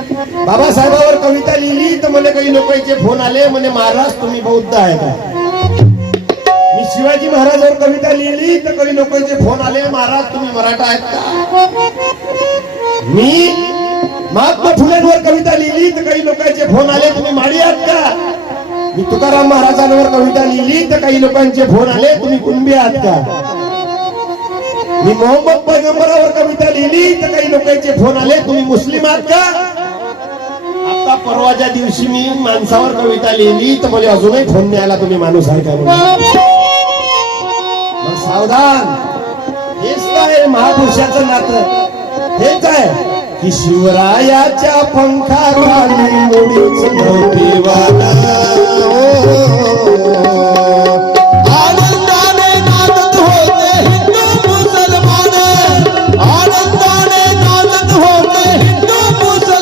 बाबासाहेबांवर कविता लिहिली तर मला काही लोकांचे फोन आले, म्हणे महाराज तुम्ही बौद्ध आहे का? मी शिवाजी महाराजांवर कविता लिहिली तर काही लोकांचे फोन आले, महाराज तुम्ही मराठा आहेत का? मी महात्मा फुलेंवर कविता लिहिली तर काही लोकांचे फोन आले, तुम्ही माळी आहात का? मी तुकाराम महाराजांवर कविता लिहिली तर काही लोकांचे फोन आले, तुम्ही कुणबी आहात का? मी मोहम्मद पैगंबरावर कविता लिहिली तर काही लोकांचे फोन आले, तुम्ही मुस्लिम आहात का? आता परवाच्या दिवशी मी माणसावर कविता लिहिली तर मला अजूनही फोन नाही आला, तुम्ही माणूस आहे का म्हणून. मग सावधान, हेच आहे महापुरुषाचं नातं, हेच आहे की शिवरायाच्या पंखाखाली मुळीच नव्हती वाना.